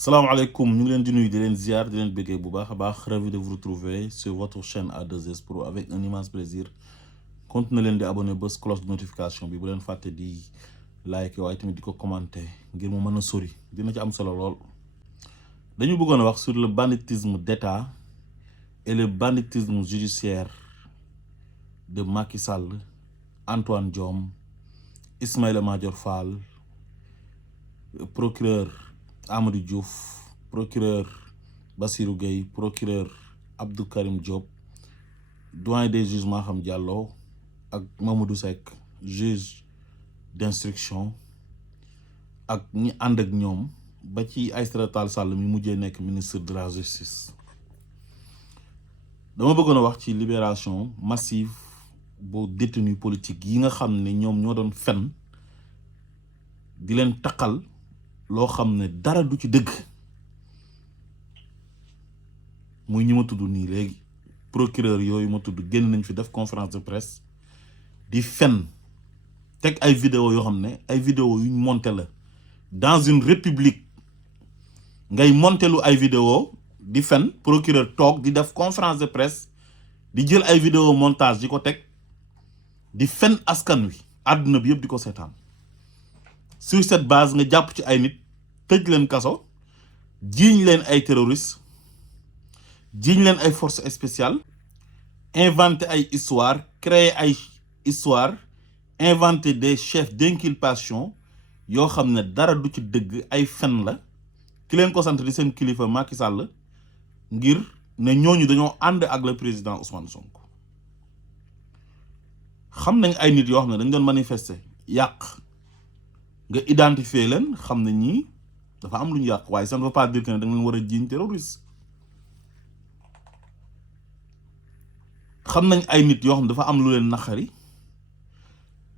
Salam alaikum, ñu ngi leen di nuyu di leen ziar di leen bëggee bu baax a baax ravi de vous retrouver sur votre chaîne A2S Pro avec un immense plaisir. Continuez leen di abonné bës cloche de notification bi bu leen fàtte di like waaye tamit di ko commenter ngir mu mën a sori dina ci am solo lool. Dañu bëggoon a wax sur le banditisme d'État et le banditisme judiciaire de Macky Sall, Antoine Diome, Ismaïla Madior Fall, procureur Amadou Diouf, procureur Bassirou Gueye, procureur Abdou Karim Diop, doyen des juges Maham Diallo ak Mamadou Seck, juge d'instruction ak ñi ànd ak ñoom ba ci Aïssata Tall Sall mi mujjee nekk ministre de la justice. Dama bëggoon a wax ci libération massive bu détenu politique yi nga xam ne ñoom ñoo doon fen di leen taqal loo xam ne dara du ci dëgg muy ñi ma tudd nii léegi procureur yooyu ma tudd génn nañ fi def conférence de presse di fen teg ay vidéo yoo xam ne ay vidéo yuñ monté la dans une république ngay montelu ay vidéo di fen procureur toog di def conférence de presse di jël ay vidéo montage di ko teg di fen askan wi àdduna bi yëpp di ko seetaan. Sur cette base nga jàpp ci ay nit tëj leen kaso jiiñ leen ay terroristes jiiñ leen ay forces spéciales inventé ay histoire créé ay histoire inventé des chefs d'inculpation yoo xam ne dara du ci dëgg ay fen la ki leen ko sant di seen kilifa Macky Sall ngir ne ñooñu dañoo ànd ak le président Ousmane Sonko. xam nañ ay nit yoo xam ne dañ doon manifester yàq nga identifier leen xam ne ñii dafa am lu ñu yàq waaye ça ne veut pas dire que ne da nga leen war a jiiñ terroriste. xam nañ ay nit yoo xam ne dafa am lu leen naqari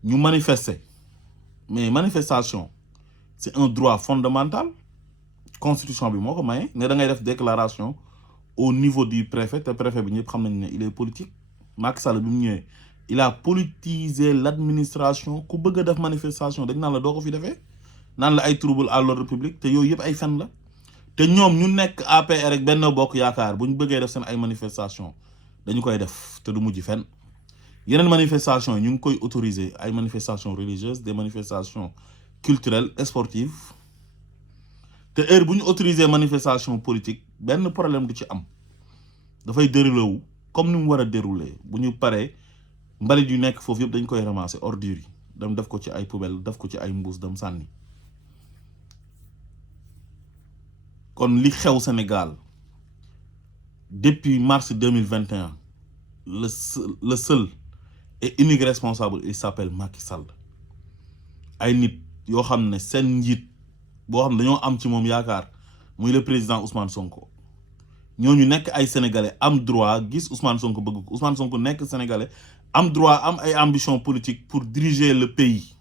ñu manifester mais manifestation c'est un droit fondamental constitution bi moo ko maye ne da ngay def déclaration au niveau du préfet te préfet bi ñëpp xam nañ ne il est politique. Macky Sall bi mu ñëwee il a politisé l'administration ku bëgg a def manifestation dañ naan la doo ko fi defee naan la ay trouble à l'ordre public te yooyu yëpp ay fen la te ñoom ñu nekk APR ak Benno Bokk Yaakaar bu ñu bëggee def seen ay manifestation dañu koy def te du mujj fenn. yeneen manifestation ñu ngi koy autoriser ay manifestations religieuses des manifestations culturelles et sportives te heure bu ñu autoriser manifestation politique benn problème du ci am dafay déroulé wu comme ni mu war a dérouler bu ñu paree mbalit yu nekk foofu yëpp dañ koy ramasser ordures yi dem def ko ci ay poubelle def ko ci ay mbuus dem sànni. kon li xew Sénégal depuis mars 2021 le seul et unique responsable il s'appelle Macky Sall. ay nit yoo xam ne seen njiit boo xam ne dañoo am ci moom yaakaar muy le président Ousmane Sonko ñooñu nekk ay sénégalais am droit gis Ousmane Sonko bëgg ko Ousmane Sonko nekk sénégalais am droit am ay ambition politique pour diriger le pays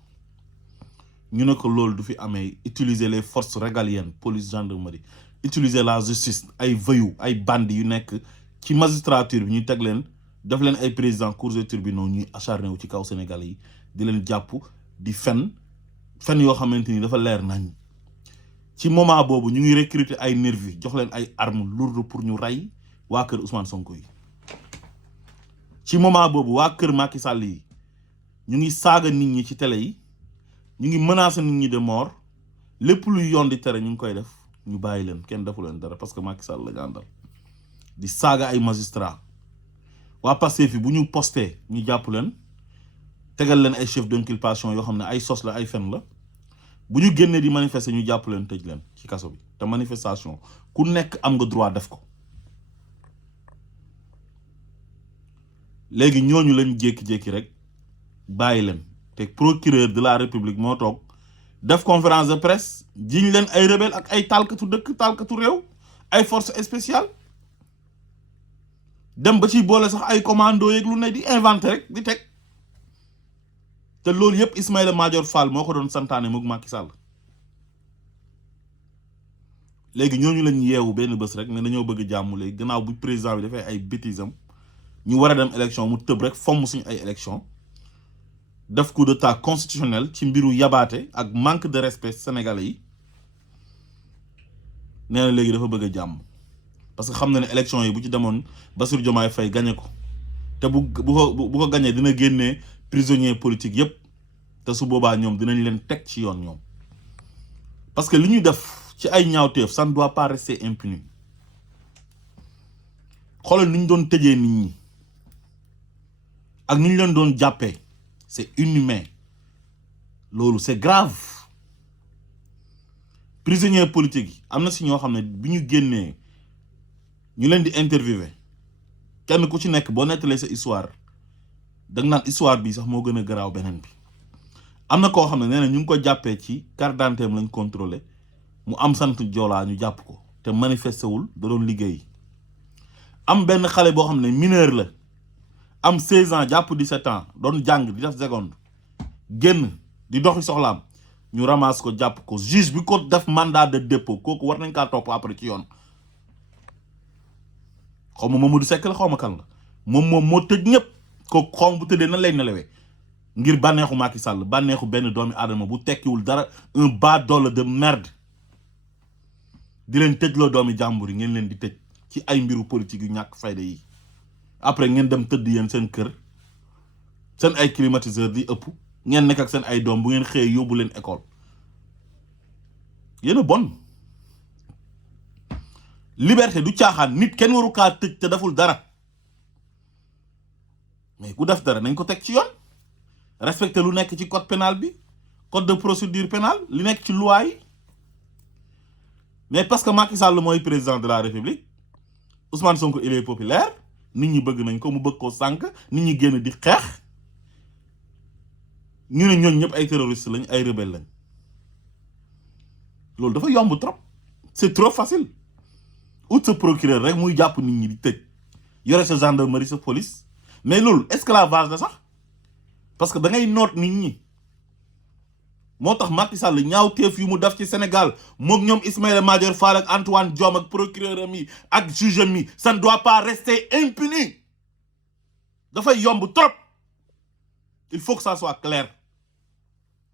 ñu ne ko loolu du fi amee utiliser les forces régaliennes police gendarmerie utiliser la justice ay voyous ay bandits yu nekk ci magistrature bi ñuy teg leen def leen ay président cours et tribunaux ñuy acharné wu ci kaw sénégalais yi di leen jàpp di fen yoo xamante ni dafa leer nañ. ci moment boobu ñu ngi recruter ay nervis jox leen ay armes lourdes pour ñu rey waa kër Ousmane Sonko yi. ci moment boobu waa kër Macky Sall yi ñu ngi saaga nit ñi ci télé yi ñu ngi menacer nit ñi de mort lépp luy yoon di tere ñu ngi koy def ñu bàyyi leen kenn defu leen dara parce que Macky Sall la ñu àndal di saaga ay magistrats waa Pastef fi bu ñu posté ñu jàpp leen tegal leen ay chefs d'inculpation yoo xam ne ay sos la ay fen la bu ñu génnee di manifester ñu jàpp leen tëj leen ci kaso bi te manifestation ku nekk am nga droit def ko. léegi ñooñu lañ jékki-jékki rek bàyyi leen te procureur de la république moo toog def conférence de presse jiñ leen ay rebelle ak ay talkatu dëkk talkatu réew ay forces spéciales dem ba ci boole sax ay commando yeeg lu ne di inventé rek di teg te loolu yëpp Ismaïla Madior Fall moo ko doon santaane moog Macky Sall. léegi ñooñu lañ yeewu benn bés rek ne dañoo bëgg jàmm léegi gannaaw bu président bi dafay ay bêtises am ñu war a dem élection mu tëb rek fomm suñu ay élection def coup d'état constitutionnel ci mbiru yabaate ak manque de respect sénégalais yi nee na léegi dafa bëgg a jàmm parce que xam na ne élection yi bu ci demoon Bassirou Diomaye Faye gagné ko te bu ko gagné dina génnee prisonnier politique yépp te su boobaa ñoom dinañ leen teg ci yoon ñoom parce que li ñuy def ci ay ñaawteef ça ne doit pas rester impuni xoolal ni ñu doon tëjee nit ñi ak ni ñu leen doon jàppee c'est inhumain loolu c'est grave prisonnier politique yi am na si ñoo xam ne bi ñu génnee ñu leen di interviewer kenn ku ci nekk boo nettalee sa histoire da nga naan histoire bi sax moo gën a garaaw beneen bi am na koo xam ne nee na ñu ngi ko jàppee ci carte d'identité am lañ contrôlé mu am sant joolaa ñu jàpp ko te manifesté wul da doon liggéey am benn xale boo xam ne mineur la am 16 ans jàpp 17 ans doon jàng di def seconde génn di doxi soxlaam ñu ramasse ko jàpp ko juge bi ko def mandat de dépôt kooku war nañ kaa topp après ci yoon xaw ma Mamadou Seck la xaw ma kan la moom moo tëj ñëpp kooku xaw ma bu tëddee nan lay nelawee ngir bànneexu Macky Sall bànneexu benn doomi aadama bu tekkiwul dara un baadoolo de merde di leen tëjloo doomi jàmbur yi ngeen leen di tëj ci ay mbiru politique yu ñàkk fayda yi après ngeen dem tëdd yéen seen kër seen ay climatiseur di ëpp ngeen nekk ak seen ay doom bu ngeen xëyee yóbbu leen école yéen a bon liberté du caaxaan nit kenn waru kaa tëj te deful dara mais ku def dara nañ ko teg ci yoon respecter lu nekk ci code pénal bi code de procédure pénale li nekk ci loi yi mais parce que Macky Sall mooy président de la République Ousmane Sonko il est populaire nit ñi bëgg nañ ko mu bëgg ko sànq nit ñi génn di xeex ñu ne ñooñ ñëpp ay terroristes lañ ay rebelles lañ loolu dafa yomb trop c'est trop facile ut sa procureur rek muy jàpp nit ñi di tëj yore sa gendarmerie sa police mais loolu esclavage la sax parce que da ngay noot nit ñi moo tax Macky Sall ñaawteef yu mu def ci Sénégal moom ñoom Ismaïla Madior Fall ak Antoine Diome ak procureur am yi ak juge am yi ça ne doit pas rester impuni dafay yomb trop il faut que ça soit clair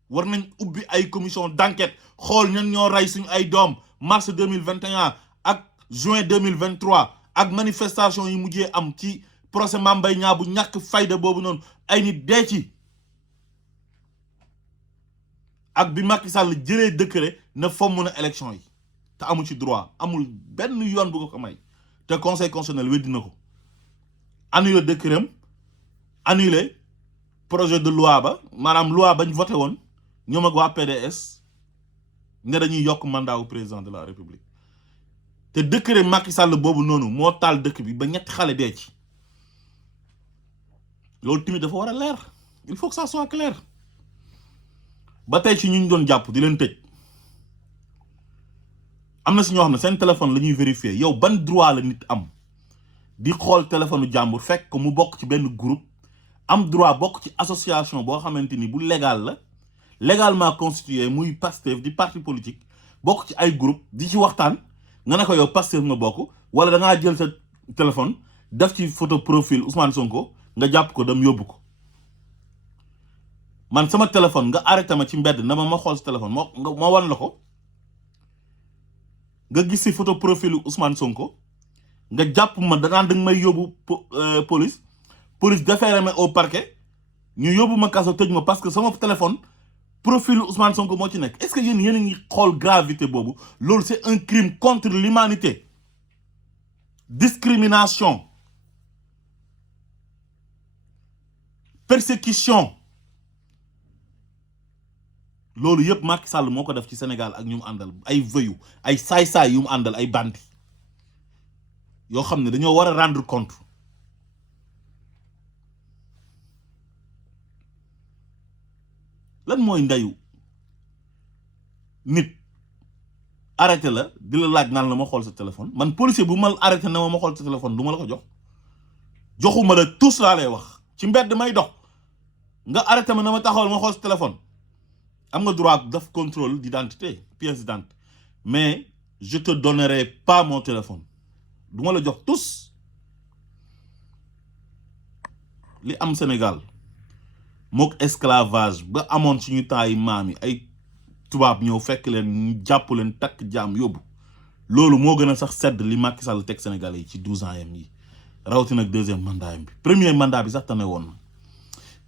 war nañ ubbi ay commission d'enquête xool ñan ñoo rey suñu ay doom mars 2021 ak juin 2023 ak manifestation yi mujjee am ci procès Mame Mbaye Niang bu ñàkk fayda boobu noonu ay nit dee ci ak bi Macky Sall jëlee décret ne fomm na élection yi te amu ci droit amul benn yoon bu ko may te conseil constitutionnel weddi na ko annulé décret am annulé projet de loi ba maanaam loi bañ voté woon ñoom ak waa PDS ne dañuy yokk mandat au président de la République te décret Macky Sall boobu noonu moo taal dëkk bi ba ñetti xale dee ci loolu tamit dafa war a leer il faut que ça soit clair ba tey ci ñu doon jàpp di leen tëj am na si ñoo xam ne seen téléphone la ñuy vérifier yow ban droit la nit am di xool téléphone jàmbur fekk ko mu bokk ci benn groupe am droit bokk ci association boo xamante ni bu légal la légalement constitué muy Pastef di parti politique bokk ci ay groupe di ci waxtaan nga ne ko yow Pastef nga bokk wala da ngaa jël sa téléphone def ci photo profil Ousmane Sonko nga jàpp ko dem yóbbu ko man sama téléphone nga arrêté ma ci mbedd na ma xool sa téléphone ma wan la ko nga gis si photo profil Ousmane Sonko nga jàpp ma danaan danga may yóbbu police déféré ma au parquet ñu yóbbu ma kaso tëj ma parce que sama téléphone profil Ousmane Sonko moo ci nekk est-ce que yéen a ngi xool gravité boobu loolu c'est un crime contre l'humanité discrimination persécution loolu yëpp Macky Sall moo ko def ci Sénégal ak ñu mu àndal ay voyous ay saay-saay yu mu àndal ay bandi yoo xam ne dañoo war a rendre compte lan mooy ndeyu nit arrêté la di la laaj naan la ma xool sa téléphone man policier bu ma arrêté na ma xool sa téléphone du ma la ko jox joxuma la tous laa lay wax ci mbedd may dox nga arrêté ma na ma taxawal ma xool sa téléphone am nga droit def contrôle d'identité pièce d'identité mais je te donnerai pas mon téléphone du ma la jox tous li am Sénégal mook esclavage ba amoon suñu temps yi maam yi ay tubaab ñëw fekk leen ñu jàpp leen takk jaam yóbbu loolu moo gën a sax sedd li Macky Sall teg Sénégalais yi ci 12 ans yam yi rawatina ak deuxième mandat yam bi premier mandat bi sax tane woon na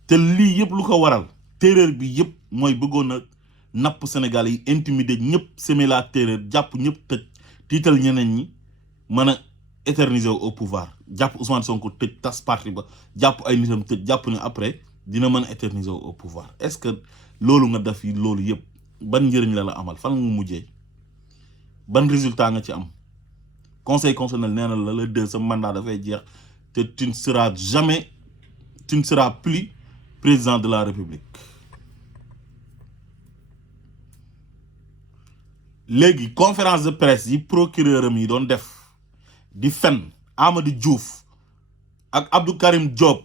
te lii yëpp lu ko waral terreur bi yëpp mooy bëggoon a napp Sénégalais yi intimider ñëpp semer la terreur jàpp ñëpp tëj tiital ñeneen ñi mën a éterniser au pouvoir jàpp Ousmane Sonko tëj tas parti ba jàpp ay nitam tëj jàpp ne après dina mën a éterniser au pouvoir est-ce que loolu nga def yi loolu yëpp ban njëriñ la amal fan nga mujjee ban résultat nga ci am conseil constitutionnel nee na la le 2 sa mandat dafay jeex te tu ne seras plus président de la République. léegi conférence de presse yi procureur am yi doon def di fen Amadou Diouf ak Abdou Karim Diop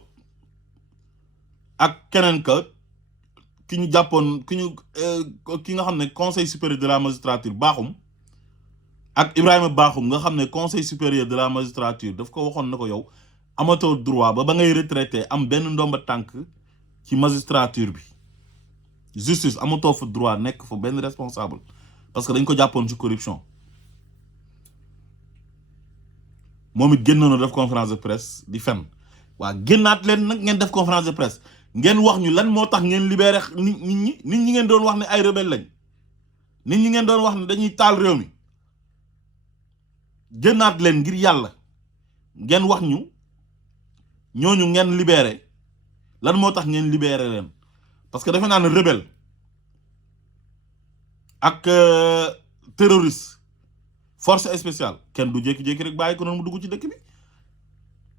ak keneen ka ki ñu jàppoon ki nga xam ne conseil supérieur de la magistrature Bakhoum ak Ibrahima Bakhoum nga xam ne conseil supérieur de la magistrature daf ko waxoon na ko yow amatoo droit ba ngay retraité am benn ndomba tànk ci magistrature bi justice amatoo fa droit nekk fa benn responsable parce que dañ ko jàppoon ci corruption moom it génnoon na def conférence de presse di fen waa génnaat leen nag ngeen def conférence de presse ngeen wax ñu lan moo tax ngeen libéré nit ñi ngeen doon wax ne ay rebelle lañ nit ñi ngeen doon wax ne dañuy taal réew mi génnaat leen ngir yàlla ngeen wax ñu ñooñu ngeen libéré lan moo tax ngeen libéré leen parce que defe naa ne rebelle ak terroriste force spéciale kenn du jékki-jékki rek bàyyi ko noonu mu dugg ci dëkk bi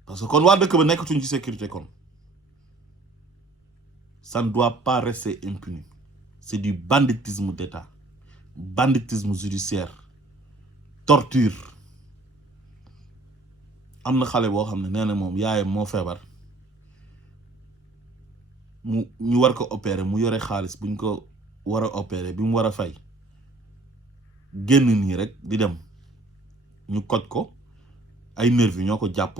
parce que kon waa dëkk ba nekkatuñ ci sécurité kon ça ne doit pas rester impuni c'est du banditisme d'État banditisme judiciaire torture am na xale boo xam ne nee na moom yaayam moo feebar ñu war ko opérer mu yore xaalis buñ ko war a opérer bi mu war a fay génn nii rek di dem ñu koj ko ay nervi ñoo ko jàpp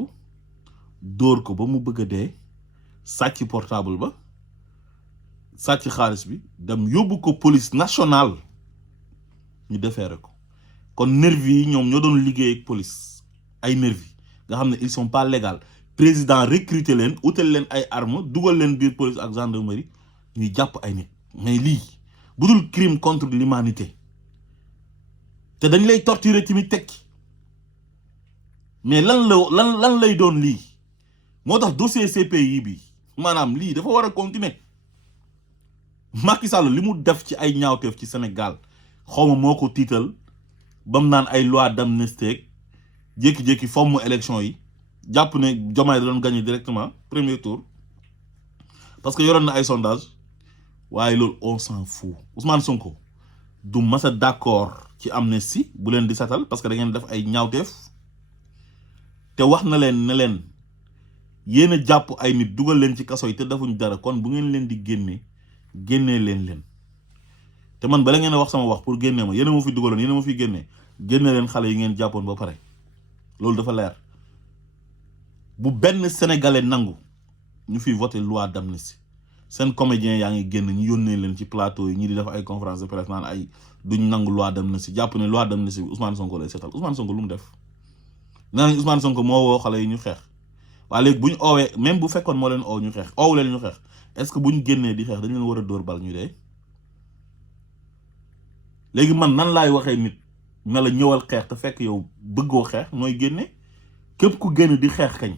dóor ko ba mu bëgg a dee sàcc portable ba sàcc xaalis bi dem yóbbu ko police nationale ñu defeere ko kon nervi yi ñoom ñoo doon liggéey ak police ay nervi nga xam ne ils sont pas légaux président recruter leen utal leen ay armes dugal leen biir police ak gendarmerie ñuy jàpp ay nit mais lii bu dul crime contre l'humanité te dañ lay torturer tamit tekki mais lan lay doon lii moo tax dossier CPI bi maanaam lii dafa war a continuer Macky Sall li mu def ci ay ñaawteef ci Sénégal xawma moo ko tiital ba mu naan ay loi d'amnistie jékki-jékki fomm élection yi jàpp ne Diomaye da doon gagner directement premier tour parce que yoroon na ay sondage waaye loolu on s'en fout Ousmane Sonko du masa d'accord ci amnistie bu leen di satal parce que da ngeen def ay ñaawteef te wax na leen ne leen yéen a jàpp ay nit dugal leen ci kaso yi te defuñ dara kon bu ngeen leen di génnee leen te man bala ngeen a wax sama wax pour génnee ma yéen a ma fi dugaloon yéen a ma fi génnee leen xale yi ngeen jàppoon ba pare loolu dafa leer bu benn sénégalais nangu ñu fi voté loi d'amnistie seen comédien yaa ngi génn ñu yónnee leen ci plateau yi ñi di def ay conférence de presse naan ay duñ nangu loi d'amnistie jàpp ne loi d'amnistie bi Ousmane Sonko lay seetal Ousmane Sonko lu mu def nee nañ Ousmane Sonko moo woo xale yi ñu xeex waaye léegi bu ñu oowee même bu fekkoon moo leen oo ñu xeex oowu leen ñu xeex est-ce que bu ñu génnee di xeex dañ leen war a dóor bal ñu dee léegi man nan laay waxee nit na la ñëwal xeex te fekk yow bëggoo xeex nooy génne képp ku génn di xeex kañ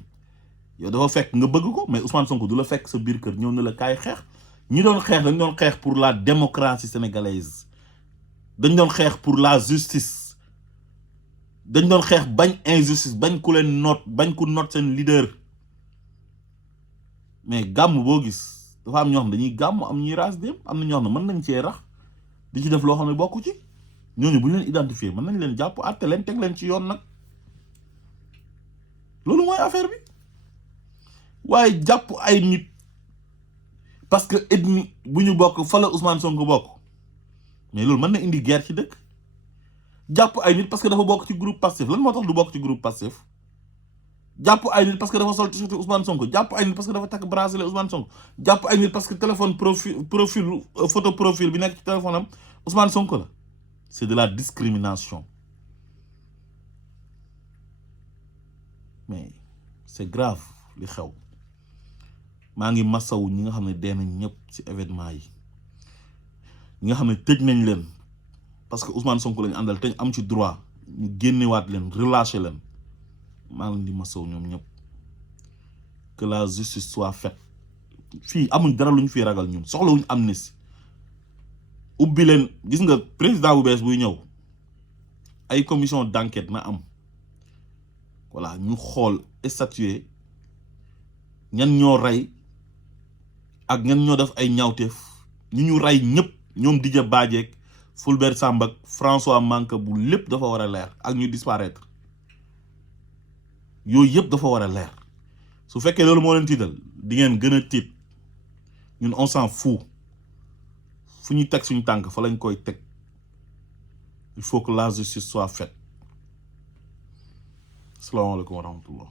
yow dafa fekk nga bëgg ko mais Ousmane Sonko du la fekk sa biir kër ñëw na la kaay xeex ñi doon xeex dañ doon xeex pour la démocratie sénégalaise dañ doon xeex pour la justice dañ doon xeex bañ injustice bañ ku leen noot bañ ku noot seen leader mais gàmm boo gis dafa am ñoo xam dañuy gàmm am ñuy raas dem am na ñoo xam ne mën nañ cee rax di ci def loo xam ne bokku ci ñooñu bu ñu leen identifier mën nañ leen jàpp àtte leen teg leen ci yoon nag loolu mooy affaire bi waaye jàpp ay nit parce que ethnie bu ñu bokk fa la Ousmane Sonko bokk mais loolu mën na indi guerre ci dëkk jàpp ay nit parce que dafa bokk ci groupe Pastef lan moo tax du bokk ci groupe Pastef jàpp ay nit parce que dafa sol t-shirt Ousmane Sonko jàpp ay nit parce que dafa takk bracelet Ousmane Sonko jàpp ay nit parce que téléphone profil photo profil bi nekk ci téléphone am Ousmane Sonko la c'est de la discrimination mais c'est grave li xew maa ngi masawu ñi nga xam ne dee nañ ñëpp ci événement yi ñi nga xam ne tëj nañ leen parce que Ousmane Sonko lañu àndal te ñu am ci droit ñu génnewaat leen relâché leen maa ngi leen di masawu ñoom ñëpp que la justice soit faite fii amuñ dara lu ñu fi ragal ñun soxlawuñ amnistie ubbi leen gis nga président bu bees buy ñëw ay commission d'enquête na am voilà ñu xool statuer ñan ñoo rey ak ñan ñoo def ay ñaawteef ñu rey ñëpp ñoom Didier Badji ak Fulbert Sambou ak François Mancabou lépp dafa war a leer ak ñu disparaître yooyu yëpp dafa war a leer su fekkee loolu moo leen tiital di ngeen gën a tiit ñun on s'en fout fu ñu teg suñu tànk fa lañ koy teg il faut que la justice soit faite. Assalamu alaikum wa rahmatullah.